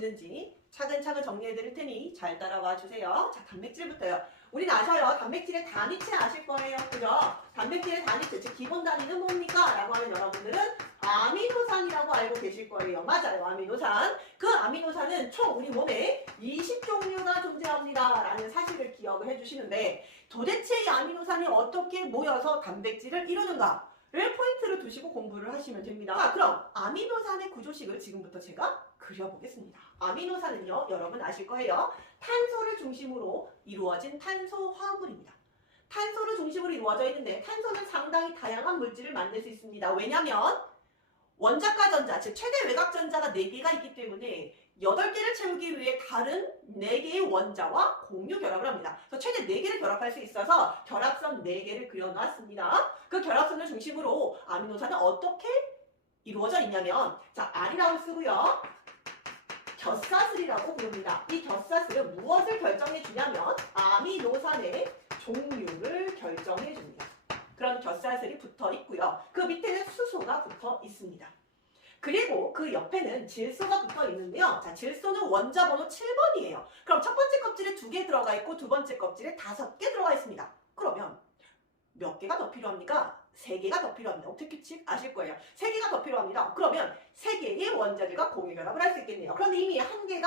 이루어지는지 차근차근 정리해 드릴 테니 잘 따라와 주세요. 자, 단백질부터요. 우린 아셔요. 단백질의 단위체 아실 거예요. 그죠? 단백질의 단위체, 즉 기본 단위는 뭡니까? 라고 하면 여러분들은 아미노산이라고 알고 계실 거예요. 맞아요. 아미노산. 그 아미노산은 총 우리 몸에 20종류가 존재합니다. 라는 사실을 기억을 해주시는데 도대체 이 아미노산이 어떻게 모여서 단백질을 이루는가? 를 포인트를 두시고 공부를 하시면 됩니다. 자, 그럼 아미노산의 구조식을 지금부터 제가 그려보겠습니다. 아미노산은요, 여러분 아실 거예요. 탄소를 중심으로 이루어진 탄소 화합물입니다. 탄소를 중심으로 이루어져 있는데 탄소는 상당히 다양한 물질을 만들 수 있습니다. 왜냐면 원자과 전자, 즉 최대 외곽 전자가 4개가 있기 때문에 8개를 채우기 위해 다른 4개의 원자와 공유 결합을 합니다. 그래서 최대 4개를 결합할 수 있어서 결합선 4개를 그려놨습니다. 그 결합선을 중심으로 아미노산은 어떻게 이루어져 있냐면, 자, R이라고 쓰고요. 곁사슬이라고 부릅니다. 이 곁사슬은 무엇을 결정해 주냐면 아미노산의 종류를 결정해 줍니다. 그런 곁사슬이 붙어 있고요. 그 밑에는 수소가 붙어 있습니다. 그리고 그 옆에는 질소가 붙어 있는데요. 자, 질소는 원자 번호 7번이에요. 그럼 첫 번째 껍질에 2개 들어가 있고 두 번째 껍질에 5개 들어가 있습니다. 그러면 몇 개가 더 필요합니까? 3개가 더 필요합니다. 옥텟 규칙 아실 거예요. 3개가 더 필요합니다. 그러면 3개의 원자들과 공유결합을 할 수 있겠네요. 그런데 이미 1개가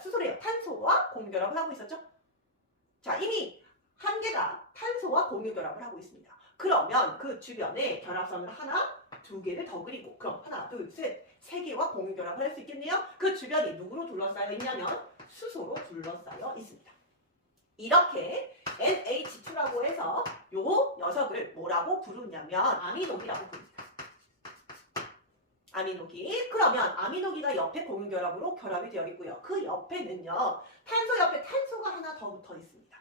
수소래요. 탄소와 공유결합을 하고 있었죠? 자, 이미 1개가 탄소와 공유결합을 하고 있습니다. 그러면 그 주변에 결합선을 하나, 2개를 더 그리고 그럼 하나, 둘, 셋, 3개와 공유결합을 할 수 있겠네요. 그 주변이 누구로 둘러싸여 있냐면 수소로 둘러싸여 있습니다. 이렇게 NH2라고 해서 요 녀석을 뭐라고 부르냐면 아미노기라고 부릅니다. 아미노기. 그러면 아미노기가 옆에 공유결합으로 결합이 되어 있고요. 그 옆에는요. 탄소 옆에 탄소가 하나 더 붙어 있습니다.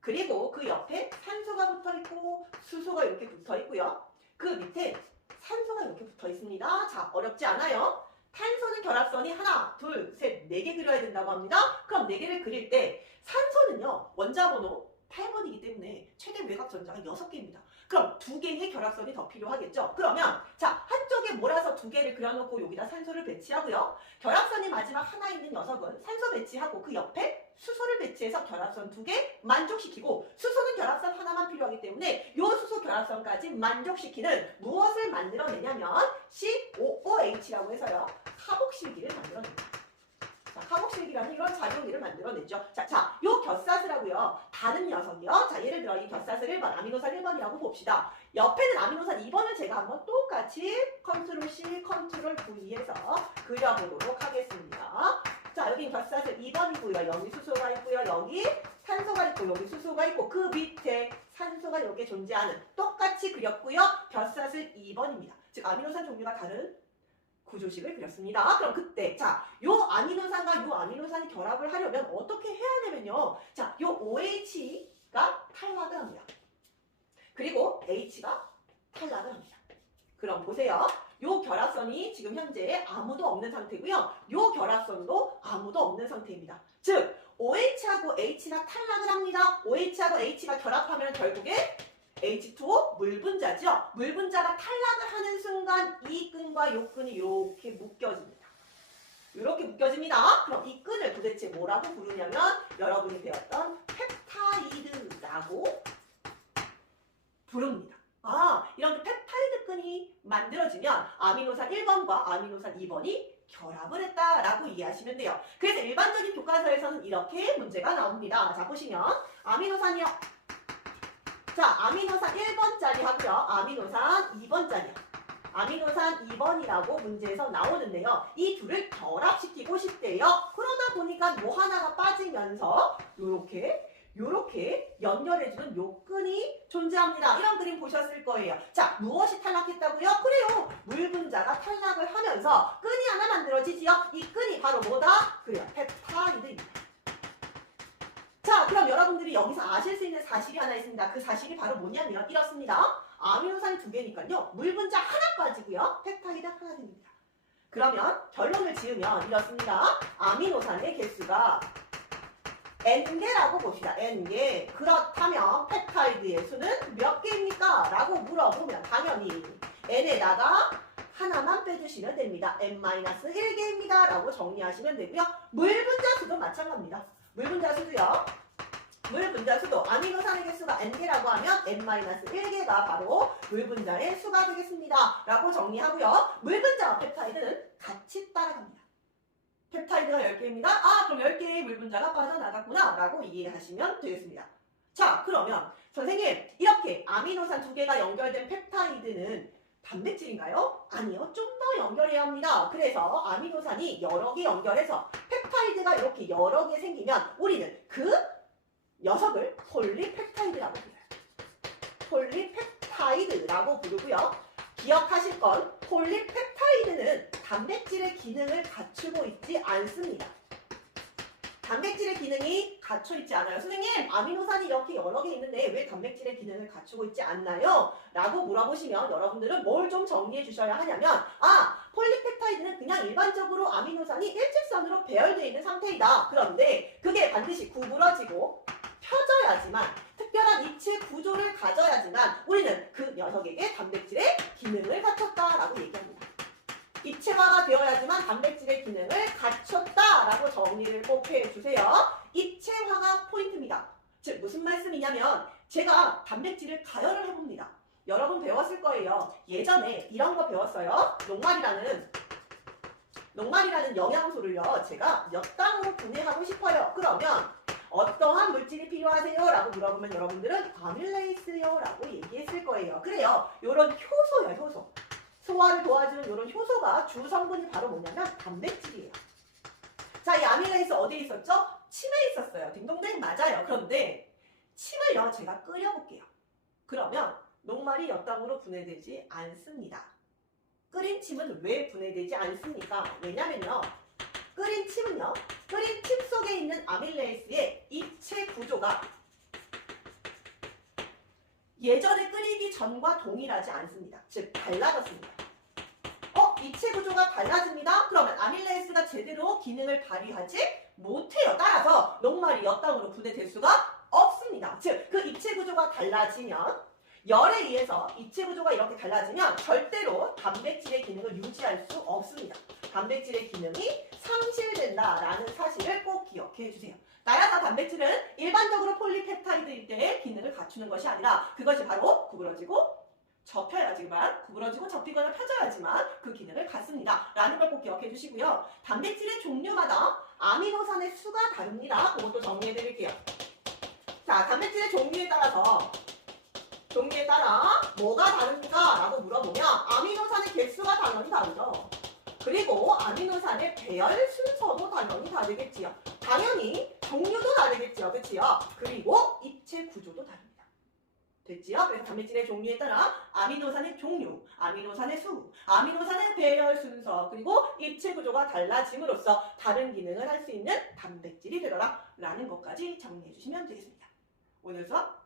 그리고 그 옆에 산소가 붙어 있고 수소가 이렇게 붙어 있고요. 그 밑에 산소가 이렇게 붙어 있습니다. 자, 어렵지 않아요? 탄소는 결합선이 하나, 둘, 셋, 4개 그려야 된다고 합니다. 그럼 4개를 그릴 때 산소는요. 원자 번호 8번이기 때문에 최대 외곽 전자가 6개입니다. 그럼 2개의 결합선이 더 필요하겠죠? 그러면 자, 한쪽에 몰아서 2개를 그려놓고 여기다 산소를 배치하고요. 결합선이 마지막 하나 있는 녀석은 산소 배치하고 그 옆에 수소를 배치해서 결합선 2개 만족시키고 수소는 결합선 하나만 필요하기 때문에 이 수소 결합선까지 만족시키는 무엇을 만들어내냐면 COOH라고 해서요. 카복실기를 만들어냅니다. 자, 카복실기라는 이런 작용기를 만들어내죠. 자, 요 곁사슬하고요. 다른 녀석이요. 자, 예를 들어 이 곁사슬 1번, 아미노산 1번이라고 봅시다. 옆에는 아미노산 2번을 제가 한번 똑같이 컨트롤 C, 컨트롤 V 해서 그려보도록 하겠습니다. 자, 여기 곁사슬 2번이고요. 여기 수소가 있고요. 여기 산소가 있고 여기 수소가 있고 그 밑에 산소가 이렇게 존재하는 똑같이 그렸고요. 곁사슬 2번입니다. 즉 아미노산 종류가 다른 구조식을 그렸습니다. 그럼 그때 자, 요 아미노산과 요 아미노산이 결합을 하려면 어떻게 해야 되면요. 자, 요 OH가 탈락을 합니다. 그리고 H가 탈락을 합니다. 그럼 보세요. 요 결합선이 지금 현재 아무도 없는 상태고요. 요 결합선도 아무도 없는 상태입니다. 즉 OH하고 H가 탈락을 합니다. OH하고 H가 결합하면 결국에 H2O 물분자죠. 물분자가 탈락을 하는 순간 이 끈과 요 끈이 이렇게 묶여집니다. 이렇게 묶여집니다. 그럼 이 끈을 도대체 뭐라고 부르냐면 여러분이 배웠던 펩타이드라고 부릅니다. 이런 펩타이드 끈이 만들어지면 아미노산 1번과 아미노산 2번이 결합을 했다라고 이해하시면 돼요. 그래서 일반적인 교과서에서는 이렇게 문제가 나옵니다. 자, 보시면 아미노산이요. 자, 아미노산 1번짜리 하고요. 아미노산 2번짜리요. 아미노산 2번이라고 문제에서 나오는데요. 이 둘을 결합시키고 싶대요. 그러다 보니까 뭐 하나가 빠지면서 요렇게 연결해주는 요 끈이 존재합니다. 이런 그림 보셨을 거예요. 자, 무엇이 탈락했다고요? 그래요. 물분자가 탈락을 하면서 끈이 하나 만들어지지요. 이 끈이 바로 뭐다? 그래요. 펩타이드입니다. 자, 그럼 여러분들이 여기서 아실 수 있는 사실이 하나 있습니다. 그 사실이 바로 뭐냐면 이렇습니다. 아미노산이 2개니까요. 물분자 하나 빠지고요. 펩타이드 하나 생깁니다. 그러면 결론을 지으면 이렇습니다. 아미노산의 개수가 N개라고 봅시다. N개. 그렇다면 펩타이드의 수는 몇 개입니까? 라고 물어보면 당연히 N에다가 하나만 빼주시면 됩니다. n-1개입니다. 라고 정리하시면 되고요. 물 분자수도 마찬가지입니다. 물 분자수도요. 물 분자수도 아미노산의 개수가 n개라고 하면 n-1개가 바로 물 분자의 수가 되겠습니다. 라고 정리하고요. 물 분자와 펩타이드는 같이 따라갑니다. 펩타이드가 10개입니다. 아, 그럼 10개의 물 분자가 빠져나갔구나. 라고 이해하시면 되겠습니다. 자, 그러면 선생님, 이렇게 아미노산 2개가 연결된 펩타이드는 단백질인가요? 아니요. 좀 더 연결해야 합니다. 그래서 아미노산이 여러 개 연결해서 펩타이드가 이렇게 여러 개 생기면 우리는 그 녀석을 폴리펩타이드라고 불러요. 폴리펩타이드라고 부르고요. 기억하실 건 폴리펩타이드는 단백질의 기능을 갖추고 있지 않습니다. 단백질의 기능이 갖춰 있지 않아요. 선생님, 아미노산이 이렇게 여러 개 있는데 왜 단백질의 기능을 갖추고 있지 않나요? 라고 물어보시면 여러분들은 뭘 좀 정리해 주셔야 하냐면, 폴리펩타이드는 그냥 일반적으로 아미노산이 일직선으로 배열되어 있는 상태이다. 그런데 그게 반드시 구부러지고 펴져야지만, 특별한 입체 구조를 가져야지만 우리는 그 녀석에게 단백질의 기능을 갖췄다라고 얘기합니다. 입체화가 되어야지만 단백질의 기능을 갖췄다라고 정리를 꼭 해주세요. 입체화가 포인트입니다. 즉 무슨 말씀이냐면 제가 단백질을 가열을 해봅니다. 여러분 배웠을 거예요. 예전에 이런 거 배웠어요. 녹말이라는 영양소를요. 제가 몇 당으로 분해하고 싶어요. 그러면 어떠한 물질이 필요하세요? 라고 물어보면 여러분들은 아밀레이스요 라고 얘기했을 거예요. 그래요. 요런 효소예요. 효소. 소화를 도와주는 이런 효소가 주 성분이 바로 뭐냐면 단백질이에요. 자, 이 아밀레이스 어디에 있었죠? 침에 있었어요. 딩동댕 맞아요. 그런데 침을요 제가 끓여볼게요. 그러면 녹말이 엿당으로 분해되지 않습니다. 끓인 침은 왜 분해되지 않습니까? 왜냐면요. 끓인 침 속에 있는 아밀레이스의 입체 구조가 예전에 끓이기 전과 동일하지 않습니다. 즉 달라졌습니다. 입체 구조가 달라집니다. 그러면 아밀레이스가 제대로 기능을 발휘하지 못해요. 따라서 녹말이 엿당으로 분해될 수가 없습니다. 즉 그 입체 구조가 달라지면 열에 의해서 입체 구조가 이렇게 달라지면 절대로 단백질의 기능을 유지할 수 없습니다. 단백질의 기능이 상실된다라는 사실을 꼭 기억해 주세요. 따라서 단백질은 일반적으로 폴리펩타이드일 때의 기능을 갖추는 것이 아니라 그것이 바로 구부러지고 접혀야지만, 구부러지고 접히거나 펴져야지만 그 기능을 갖습니다. 라는 걸 꼭 기억해 주시고요. 단백질의 종류마다 아미노산의 수가 다릅니다. 그것도 정리해 드릴게요. 자, 단백질의 종류에 따라 뭐가 다른가? 라고 물어보면 아미노산의 개수가 당연히 다르죠. 그리고 아미노산의 배열 순서도 당연히 다르겠지요. 당연히 종류도 다르겠지요. 그치요? 그리고 입체 구조도 다릅니다. 됐지요? 그래서 단백질의 종류에 따라 아미노산의 종류, 아미노산의 수, 아미노산의 배열 순서, 그리고 입체 구조가 달라짐으로써 다른 기능을 할 수 있는 단백질이 되더라 라는 것까지 정리해 주시면 되겠습니다. 오늘 수업